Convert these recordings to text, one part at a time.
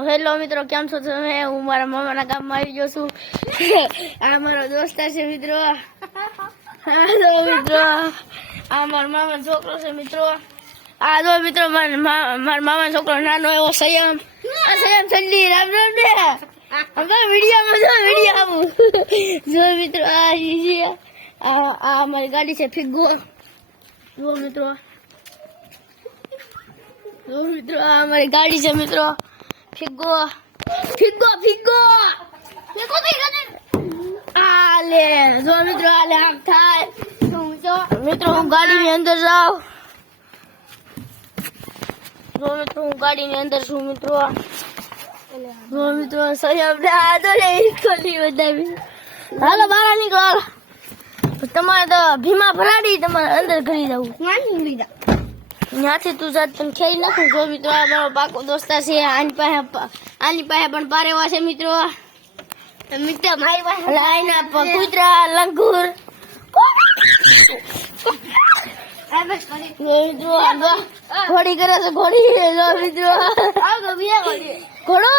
તો હેલો મિત્રો, કેમ છો તમે? હું મારા મામાના ગામમાં આવી ગયો છું. આ મારો દોસ્તાર છે મિત્રો. હાલો મિત્રો, આ મારા મામાનો છોકરો છે મિત્રો. આ જો મિત્રો મારા મામાનો છોકરો નાનો એવો સંયમ. આ સંયમ ઠંડી રામ રામ ને વિડીયોમાં જો વિડીયો આવું જો મિત્રો. આ અમારી ગાડી છે ફિગ્ગો. જો મિત્રો, આ અમારી ગાડી છે મિત્રો. ફિગ્ગો ફિગ્ગો ફિગ્ગો ફિગ્ગો આલે જો મિત્રો, આલે આમ થાય મિત્રો. હું ગાડીની અંદર જાઉં. જો મિત્રો, હું ગાડીની અંદર છું મિત્રો. જો મિત્રો, સંયમ ના તો લે ખોલી બતાવી. હાલો બહાર નીકળો. તમારે તો ભીમા ભરાડી તમારે અંદર કરી દઉં. ત્યાંથી તું જાત તને ખેઈ નાખું. જો મિત્રો, આ મારો પાકો દોસ્તા છે. આની પાસે પણ પારેવા છે મિત્રો. મિત્રો મારી પાસે આઈના કૂતરા લંગુર ઘોડી કરે છે. ઘોડી જો મિત્રો, ઘોડો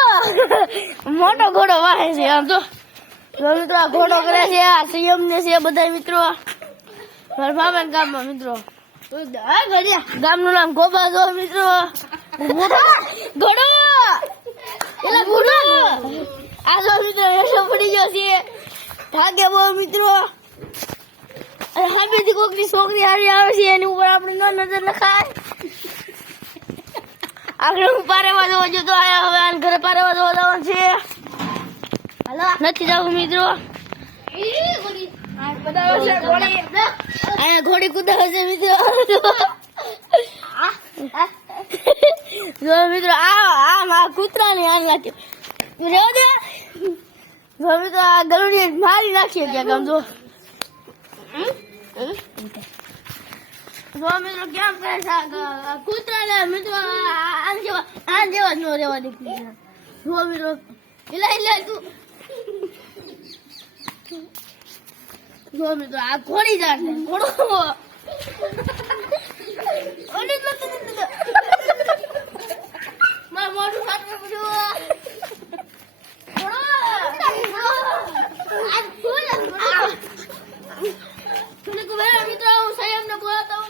મોટો ઘોડો વાહે છે. આમ તો મિત્રો આ ઘોડો કરે છે. આ સંયમ ને છે બધા મિત્રો. મારા મામાના ગામમાં મિત્રો. ગામનું નામ ગોબા. જો મિત્રો, ઘોડો એલા ઘોડો. આ જો મિત્રો વેસો પડી ગયો છે. ભાગે બહુ મિત્રો. અને સામેથી કોકની છોકરી હારી આવે છે. એની ઉપર આપણે ન નજર નખાય. આગળ હું પારેવા જવા જતો આયા. હવે આને ઘરે પારેવા જવા જવાનું છે. નથી જવું મિત્રો. અહીંયા ઘોડી કુદાવે છે મિત્રો. જો મિત્રો, આ કૂતરા ને આન નાખ્યો. જો મિત્રો, આ ગરુડી મારી નાખીએ ક્યાંક. આમ જો મિત્રો કેમ કરે છે કૂતરા ને મિત્રો. આન જેવા જ નો રેવા દે. જો મિત્રો, એલા તું જો મિત્રો, આ ઘોડી જાત છે. ઘોડો મારું મોઢું ફાટવું પડ્યું. મિત્રો, હું સંયમ ને બોલાવતો હું.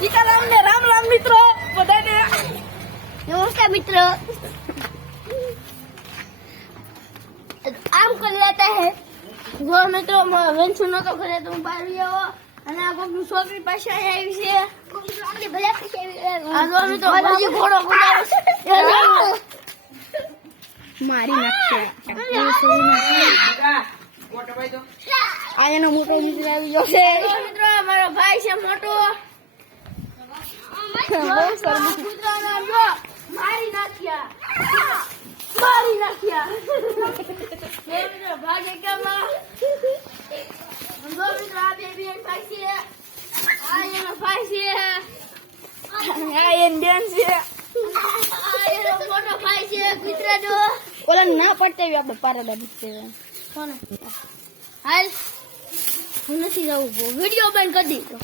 સીતારામ ને રામ રામ મિત્રો બધાને. नमस्कार मित्र. आम कर लेता है. जो મિત્રો વેન્ચુ નતો કરે તો હું બહાર આવ્યો. અને આ કોકની છોકરી પાસે આવી છે. આપણી ભલા પાસે આ જો મિત્રો હજી ઘોડો કુદાવે છે. મારી નાખશે. આ એનો મોટો મિત્ર આવી ગયો છે. મિત્રો મારો ભાઈ છે મોટો. મારી નાખ્યા. ભાગે કેમ આ બે બેન ભાઈ છે. આ એનો ભાઈ છે. આ એન બેન છે. આ એનો મોટો ભાઈ છે. કૂતરા જો ઓલા ના પડતે આપણે પારડા દીધે કોને. હાલ હું નથી જવું. વિડીયો બંધ કરી દીધો.